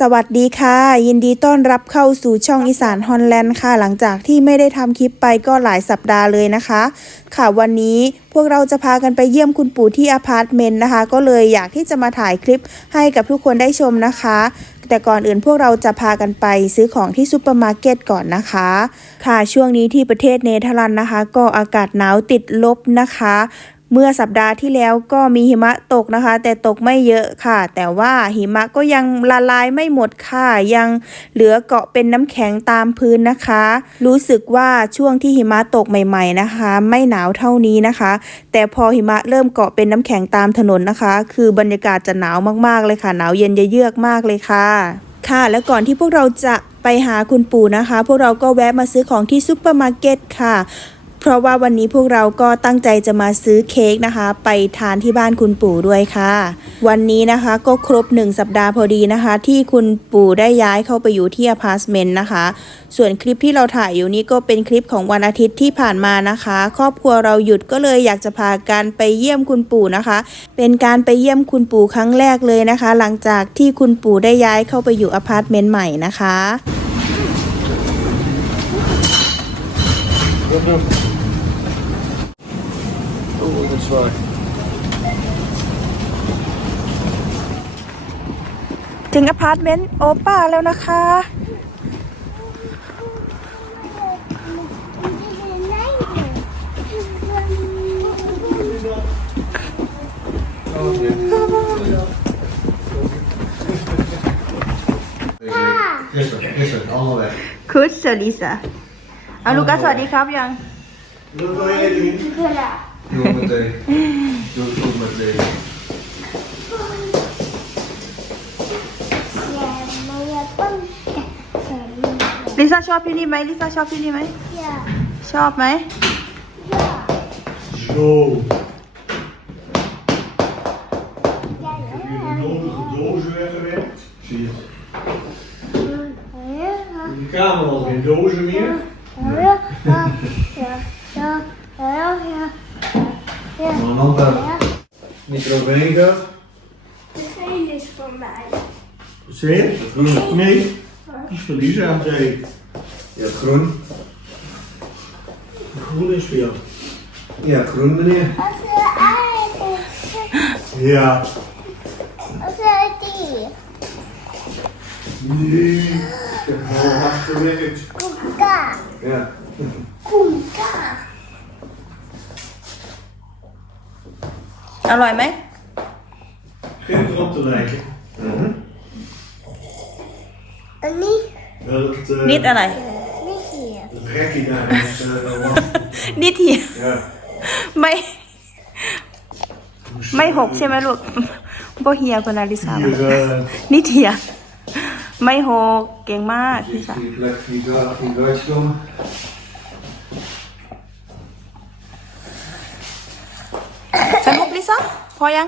สวัสดีค่ะ ยินดีต้อนรับเข้าสู่ช่องอีสานฮอนแลนด์ค่ะ หลังจากที่ไม่ได้ทำคลิปไปก็หลายสัปดาห์เลยนะคะ ค่ะวันนี้พวกเราจะพากันไปเยี่ยมคุณปู่ที่อพาร์ตเมนต์นะคะ ก็เลยอยากที่จะมาถ่ายคลิปให้กับทุกคนได้ชมนะคะ แต่ก่อนอื่นพวกเราจะพากันไปซื้อของที่ซูเปอร์มาร์เก็ตก่อนนะคะ ค่ะช่วงนี้ที่ประเทศเนเธอร์แลนด์นะคะ ก็อากาศหนาวติดลบนะคะ เมื่อสัปดาห์ที่แล้วก็มีหิมะตกนะคะ แต่ตกไม่เยอะค่ะ แต่ว่าหิมะก็ยังละลายไม่หมดค่ะ ยังเหลือเกาะเป็นน้ำแข็งตามพื้นนะคะ รู้สึกว่าช่วงที่หิมะตกใหม่ ๆนะคะ ไม่หนาวเท่านี้นะคะ แต่พอหิมะเริ่มเกาะเป็นน้ำแข็งตามถนนนะคะ คือบรรยากาศจะหนาวมากๆเลยค่ะ หนาวเย็นเยือกมากเลยค่ะ ค่ะ และก่อนที่พวกเราจะไปหาคุณปู่นะคะ พวกเราก็แวะมาซื้อของที่ซุปเปอร์มาร์เก็ตค่ะ เพราะว่าวันนี้พวกเราก็ตั้งใจจะมาซื้อเค้กนะคะ ไปทานที่บ้านคุณปู่ด้วยค่ะ วันนี้นะคะก็ครบหนึ่งสัปดาห์พอดีนะคะ ที่คุณปู่ได้ย้ายเข้าไปอยู่ที่อพาร์ตเมนต์นะคะ ส่วนคลิปที่เราถ่ายอยู่นี้ก็เป็นคลิปของวันอาทิตย์ที่ผ่านมานะคะ ครอบครัวเราหยุดก็เลยอยากจะพากันไปเยี่ยมคุณปู่นะคะ เป็นการไปเยี่ยมคุณปู่ครั้งแรกเลยนะคะ หลังจากที่คุณปู่ได้ย้ายเข้าไปอยู่อพาร์ตเมนต์ใหม่นะคะ Oh, that's right. ถึงอพาร์ตเมนต์โอป้าแล้วนะคะ Gisteren, gisteren, allemaal weg. คุณสวัสดีสะเอาลูกัสสวัสดีครับยัง Doe het wel even Doe het meteen. Doe het goed meteen. ลิซ่าชอบที่นี่ไหมลิซ่าชอบที่นี่ไหม ชอบไหม Zo. dozen weggewerkt. Zie je. In de kamer al geen dozen meer. Maar een hand daar niet eroverheen gaat. Degene is voor mij. Zei je? Groen. Nee, die is voor Lisa, zei ik. Je hebt groen. De groene is voor jou. Ja, groen meneer. Als er eigenlijk Ja. Als er die. Nee. Ik heb wel hard gewerkt. Koeka. Ja. Koeka. อร่อยไหม Geen erop te lijken. Mhm. En niet, Ja, dat, eh, นิดอะไร niet hier. dat rekje daar is eh, wel lastig. นิดเหีย Ja. ไม่ไม่หกใช่ไหมลูกบ่เฮียคนนาลิซ่า Hier, eh, นิดเหียไม่หกเก่งมากลิ Zie ซ่า je die plek niet uit- niet uitkomen? พอยัง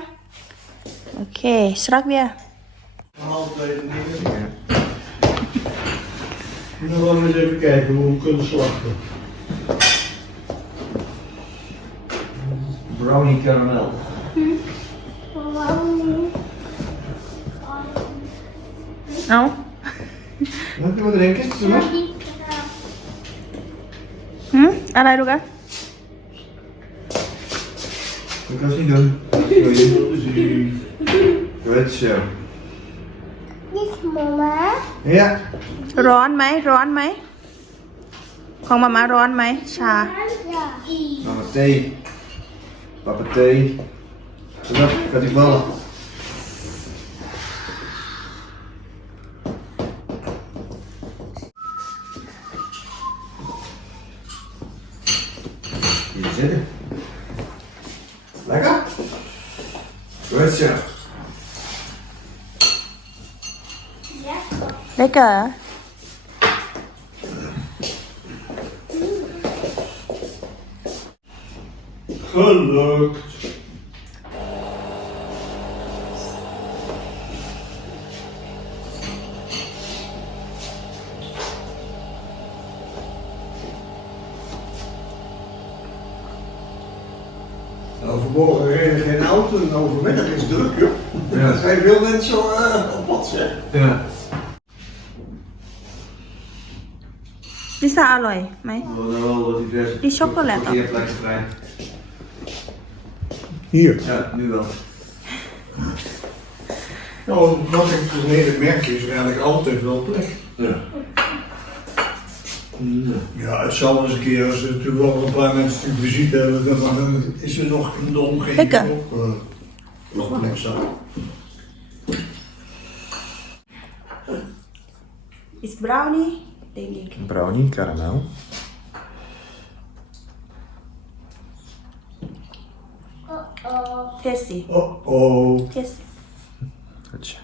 โอเคสรักเบียร์ altijd dingen. Nu gaan we eens even kijken hoe we kunnen slachten. Brownie caramel. Waarom niet? เอา Mag je wat drinken? Doe maar. หื Dat is die. Goed zo. Niet mama. Ja. ร้อนไหม ร้อนไหม ของมาม่าร้อนไหม ชา Ja. Mama thee. Papa thee. Kom op, gaat hij lekker. Gelukt. Overmorgen reden geen auto en overmiddag is druk, joh. Ja. Er zijn veel mensen eh, op pad, zeg. Ja. ซซ่าอร่อยไหม We willen wel wat diverse Die chocolade dan? parkeerplekken vrij. Hier. Ja, nu wel. Nou, wat ik verleden merk is er eigenlijk altijd wel plek. Ja. Ja, het zal eens een keer, als er natuurlijk wel een paar mensen natuurlijk visite hebben, dan, dan is er nog in de omgeving Lekker. ook eh, nog plek zat. is brownie Denk ik Brownie, karamel. tasty Oh oh. tasty Goedje.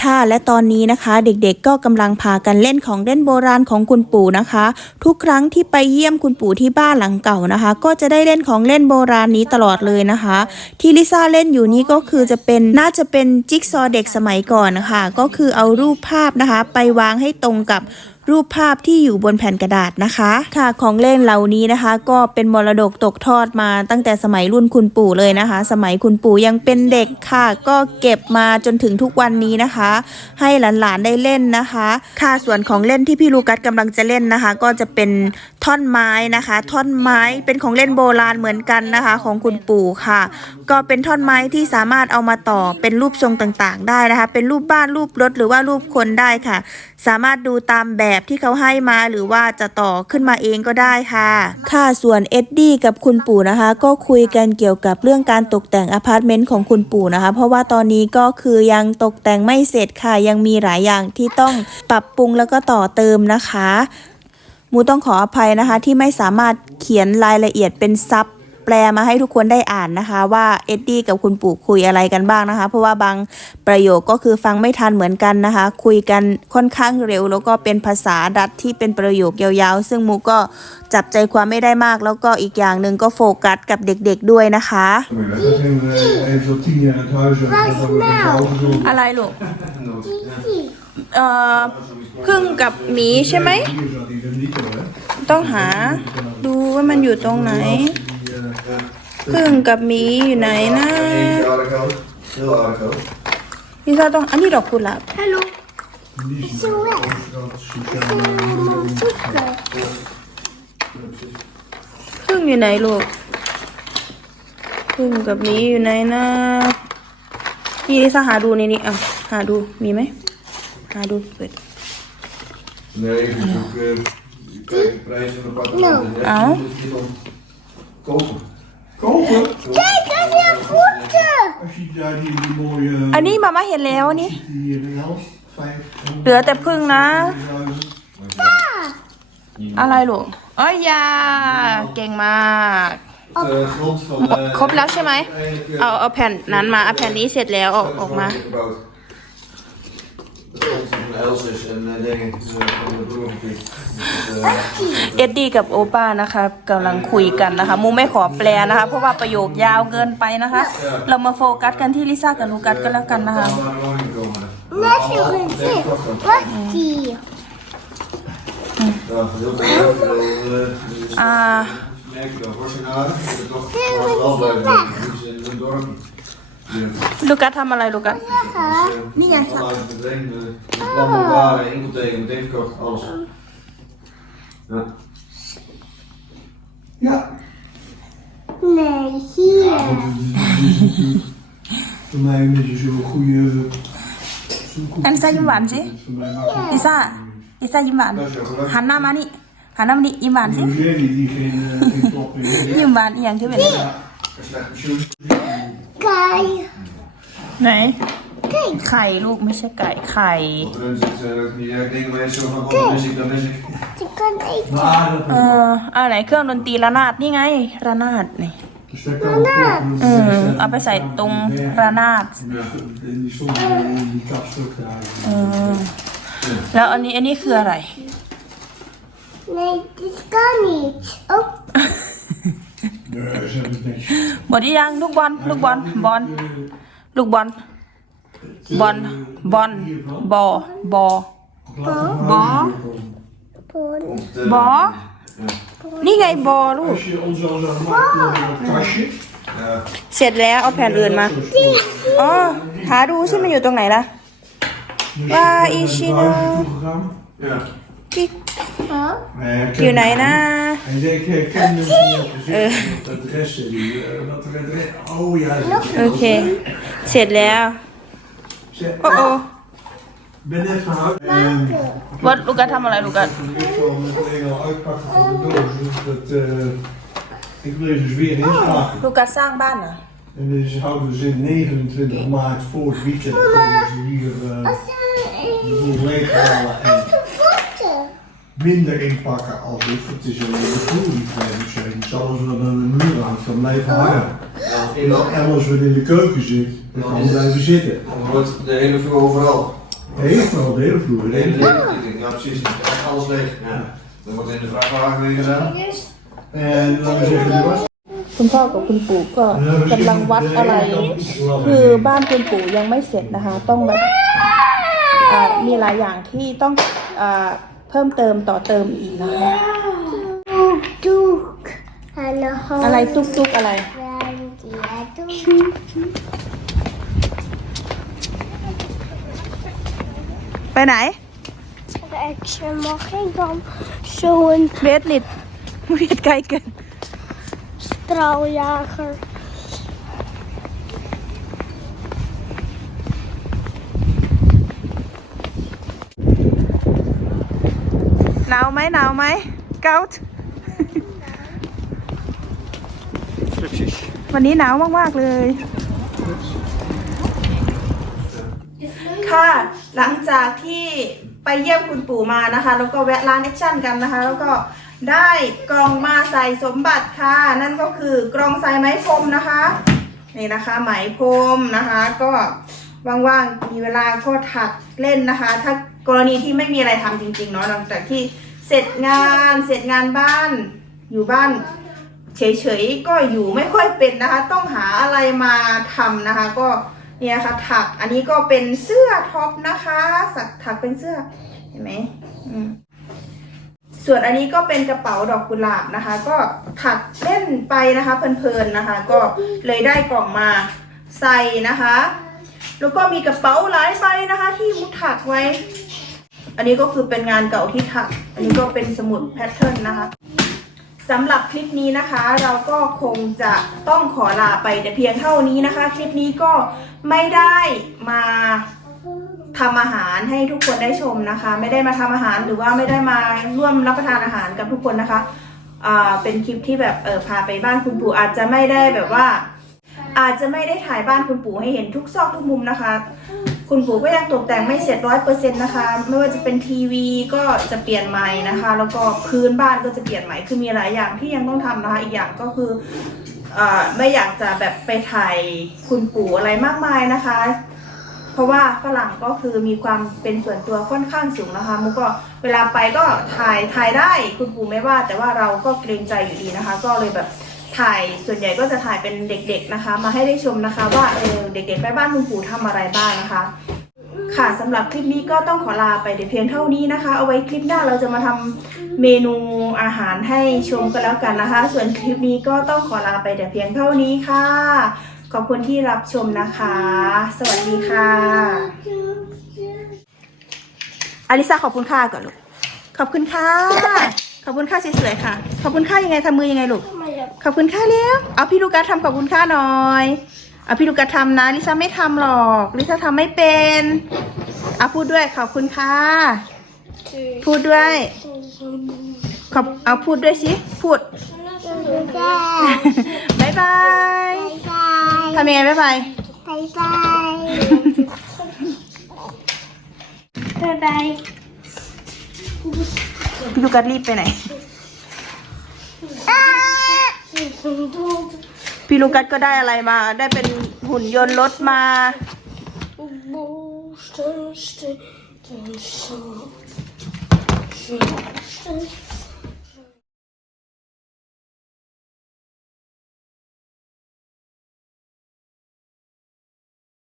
ค่ะ และตอนนี้นะคะ เด็กๆก็กำลังพากันเล่นของเล่นโบราณของคุณปู่นะคะ ทุกครั้งที่ไปเยี่ยมคุณปู่ที่บ้านหลังเก่านะคะ ก็จะได้เล่นของเล่นโบราณนี้ตลอดเลยนะคะ ที่ลิซ่าเล่นอยู่นี้ก็คือจะเป็นน่าจะเป็นจิ๊กซอว์เด็กสมัยก่อนนะคะก็คือเอารูปภาพนะคะ ไปวางให้ตรงกับ รูปภาพที่อยู่บนแผ่นกระดาษนะคะค่ะของเล่นเหล่านี้นะคะ ก็เป็นมรดกตกทอดมาตั้งแต่สมัยรุ่นคุณปู่เลยนะคะ สมัยคุณปู่ยังเป็นเด็กค่ะ ก็เก็บมาจนถึงทุกวันนี้นะคะ ให้หลานๆได้เล่นนะคะ ค่ะส่วนของเล่นที่พี่ลูกัสกำลังจะเล่นนะคะ ก็จะเป็น ท่อนไม้นะคะ ท่อนไม้เป็นของเล่นโบราณเหมือนกันนะคะ ของคุณปู่ค่ะ ก็เป็นท่อนไม้ที่สามารถเอามาต่อเป็นรูปทรงต่างๆ ได้นะคะ เป็นรูปบ้านรูปรถหรือว่ารูปคนได้ค่ะ สามารถดูตามแบบที่เขาให้มาหรือว่าจะต่อขึ้นมาเองก็ได้ค่ะ ค่ะส่วนเอ็ดดี้กับคุณปู่นะคะ ก็คุยกันเกี่ยวกับเรื่องการตกแต่งอพาร์ตเมนต์ของคุณปู่นะคะ เพราะว่าตอนนี้ก็คือยังตกแต่งไม่เสร็จค่ะ ยังมีหลายอย่างที่ต้องปรับปรุงแล้วก็ต่อเติมนะคะ มูต้องขออภัยนะคะ ที่ไม่สามารถเขียนรายละเอียดเป็นซับแปลมาให้ทุกคนได้อ่านนะคะ ว่าเอ็ดดี้กับคุณปู่คุยอะไรกันบ้างนะคะ เพราะว่าบางประโยคก็คือฟังไม่ทันเหมือนกันนะคะ คุยกันค่อนข้างเร็ว แล้วก็เป็นภาษาดัตที่เป็นประโยคยาวๆ ซึ่งมูก็จับใจความไม่ได้มาก แล้วก็อีกอย่างหนึ่งก็โฟกัสกับเด็กๆด้วยนะคะ Dan zijn we even zo tien jaar in het huis en dan hebben we het over zo. อะไรลูก Nood. เอ่อพึ่งกับหมีใช่ไหม Hier zat hij er niet hoor. hè. ต้องหาดูว่ามันอยู่ตรงไหน Die, eh, พึ่งกับหมีอยู่ไหนนะ Eentje aardig hoor. Heel aardig hoor. พี่ซาต้องอันนี้ดอกกุหลาบ Hallo. die is Zo weg. dat sociale Zoeken. พึ่งอยู่ไหนลูก พึ่งกับหมีอยู่ไหนนะนี่ลิซ่าหาดูในนี้อะหาดูมีไหม หาดูเปิด Nee, ik zoek. eh, Je kijkt de prijs van de appartementen. Au. Je moet het niet om kopen. Kopen? Kijk, dat is je voeten. Als je daar die, die mooie... อันนี้มาม่าเห็นแล้วนี่ Die in de helft, vijf, เหลือแต่พึ่งนะ duizend. อะไรลูกเอ้ยยา เก่งมาก De grond van. eh, ครบแล้วใช่ไหม eigenlijk, eh, เอาเอาแผ่นนั้นมาเอาแผ่นนี้เสร็จแล้วเอาออกมา De grond van Elsis en eh, dingen eh, van de broer gepikt. Dus, eh, เอ็ดดี้กับโอป้านะคะกำลังคุยกันนะคะ มูไม่ขอแปลนะคะ เพราะว่าประโยคยาวเกินไปนะคะ เรามาโฟกัสกันที่ลิซ่ากับลูกัสกันแล้วกันนะคะ naar de woning komen. Net zo goed. Zie, Wat is die? Ja, heel veel. eh, อ่า merk je wel, Horsenaren, dat er toch gewoon wel blijven liggen. Dus in een dorp. Ja. ลูกัสทำอะไรลูกัส Dus, eh, Niet echt, Alle uit het ring, de de plannen waren, ingetekend, meteen verkocht, alles. Ja. Ja. Nee, hier. Voor mij een beetje zo'n goede... zo'n goed อันลิซ่ายิ้มหวานสิ Voor mij mag ลิซ่าลิซ่ายิ้มหวาน Dat is wel gelukt. หันหน้ามานี่หันหน้ามานี่ยิ้มหวานสิ Een Jerry die geen, eh, geen top meer heeft. ยิ้มหวานอีกอย่างที่เป็นอะไร Een slecht pensioen. Kijk. ไหน ไข่ลูกไม่ใช่ไก่ไข่ Op hun zit eh, ook niet echt dingen mee, zo van, oh, dan mis ik, dan mis ik. Je kan eten. Maar เออเอาไหนเครื่องดนตรีระนาดนี่ไง ระนาดนี่ er staat al een knop เออเอาไปใส่ตรงระนาด En die stond in die kast ook daar. เออแล้วอันนี้อันนี้คืออะไร Nee, dit kan niet. Oh, Nee, ze hebben het netjes. หมดหรือยังลูกบอลลูกบอลบอล ลูกบอลบอลบอลบอบอ Bom. Poen. Komt, eh, บอนี่ไงบอลูก Als je ons al zo maakt met dat kastje. Ja. เสร็จแล้วเอาแผ่นอื่นมาอ๋อหาดูสิมันอยู่ตรงไหนล่ะ Dus Waar ik ben is naar hij het nou? huisje toegegaan. Ja. กิ๊ก Huh? Nee, ik อยู่ ken ไหนนะ En ik denk, ik ken hem niet op gezicht, het adres die, eh, wat er adres, oh ja, ze- โอเค เสร็จแล้ว ze- โอ้โอ้ Ik ben net van huis. En วัดลูกัสทำอะไรลูกัส ik wil met alleen al uitpakken van de doos. Dus dat, eh, ik wil er dus weer inpakken. ลูกัสสร้างบ้านเหรอ En dus houden we ze 29 maart voor het weekend. Komen ze hier eh, de boel leeghalen en Voeten. minder inpakken als ik. Het is alleen de vloer die vreemd is. Die zal als wat aan de muur hangt kan blijven hangen. Ja, in dat. En als wat in de keuken zit, dan kan het blijven zitten. Dan wordt de hele vloer overal. Helemaal de hele vloer. De hele leeg. Ja, precies. Echt alles leeg. Ja. Dan wordt in de vrachtwagen weer gedaan. En laten we zeggen, die was คุณพ่อกับคุณปู่ก็กำลังวัดอะไร คือบ้านคุณปู่ยังไม่เสร็จนะคะ ต้องแบบอ่ามีหลายอย่างที่ต้องอา เพิ่มเติมต่อเติมอีกนะคะ Doek. En een อะไรตุกตุกอะไร Ja, doek. ไปไหน Ik mag ik dan zo'n เบสนิดเวียดไกลเกิน straaljager. หนาวไหมหนาวไหมเกาต์วันนี้หนาวมากๆเลย ค่ะ หลังจากที่ไปเยี่ยมคุณปู่มานะคะ แล้วก็แวะร้านแอคชั่นกันนะคะ แล้วก็ได้กล่องมาใส่สมบัติค่ะ นั่นก็คือกล่องใส่ไหมพรมนะคะ นี่นะคะไหมพรมนะคะ ก็ ว่างๆ มีเวลาก็ถักเล่นนะคะ ถ้ากรณีที่ไม่มีอะไรทำจริงๆเนาะหลังจากที่เสร็จงานเสร็จงานบ้าน อยู่บ้านเฉยๆก็อยู่ไม่ค่อยเป็นนะคะ ต้องหาอะไรมาทำนะคะ ก็เนี่ยค่ะถักอันนี้ก็เป็นเสื้อท็อปนะคะสักถักเป็นเสื้อเห็นไหมอืมส่วนอันนี้ก็เป็นกระเป๋าดอกกุหลาบนะคะ ก็ถักเล่นไปนะคะเพลินๆนะคะ ก็เลยได้กล่องมาใส่นะคะ แล้วก็มีกระเป๋าหลายใบนะคะ ที่มุดถักไว้ อันนี้ก็คือเป็นงานเก่าที่ถัก อันนี้ก็เป็นสมุดแพทเทิร์นนะคะสำหรับคลิปนี้นะคะ เราก็คงจะต้องขอลาไปแต่เพียงเท่านี้นะคะ คลิปนี้ก็ไม่ได้มาทำอาหารให้ทุกคนได้ชมนะคะ ไม่ได้มาทำอาหารหรือว่าไม่ได้มาร่วมรับประทานอาหารกับทุกคนนะคะเป็นคลิปที่แบบเออพาไปบ้านคุณปู่อาจจะไม่ได้แบบว่า อาจจะไม่ได้ถ่ายบ้านคุณปู่ให้เห็นทุกซอกทุกมุมนะคะ คุณปู่ก็ยังตกแต่งไม่เสร็จร้อยเปอร์เซ็นต์นะคะ ไม่ว่าจะเป็นทีวีก็จะเปลี่ยนใหม่นะคะ แล้วก็พื้นบ้านก็จะเปลี่ยนใหม่ คือมีหลายอย่างที่ยังต้องทำนะคะ อีกอย่างก็คืออไม่อยากจะแบบไปถ่ายคุณปู่อะไรมากมายนะคะ เพราะว่าฝรั่งก็คือมีความเป็นส่วนตัวค่อนข้างสูงนะคะ มุกก็เวลาไปก็ถ่ายถ่ายได้คุณปู่ไม่ว่า แต่ว่าเราก็เกรงใจอยู่ดีนะคะ ก็เลยแบบ ถ่ายส่วนใหญ่ก็จะถ่ายเป็นเด็ก ๆนะคะ มาให้ได้ชมนะคะว่าเออเด็กๆไปบ้านคุณปู่ทำอะไรบ้างนะคะ ค่ะสำหรับคลิปนี้ก็ต้องขอลาไปแต่เพียงเท่านี้นะคะ เอาไว้คลิปหน้าเราจะมาทำเมนูอาหารให้ชมกันแล้วกันนะคะ ส่วนคลิปนี้ก็ต้องขอลาไปแต่เพียงเท่านี้ค่ะ ขอบคุณที่รับชมนะคะ สวัสดีค่ะอลิซาขอบคุณค่ะก่อนลูกขอบคุณค่ะ ขอบคุณค่ะสวยๆค่ะ ขอบคุณค่ะยังไงทำมือยังไงลูก ขอบคุณค่ะเร็วเอาพี่ลูกัสทำขอบคุณค่ะหน่อยเอาพี่ลูกัสทำนะลิซ่าไม่ทำหรอกลิซ่าทำไม่เป็นเอาพูดด้วยขอบคุณค่ะพูดด้วย ขอบเอาพูดด้วยสิพูด Bye บายบาย bye. ทำยังไงบายบาย Bye bye. bye bye. พี่ลูกัสรีบไปไหน พี่ลูกัสก็ได้อะไรมา ได้เป็นหุ่นยนต์รถมา Boos,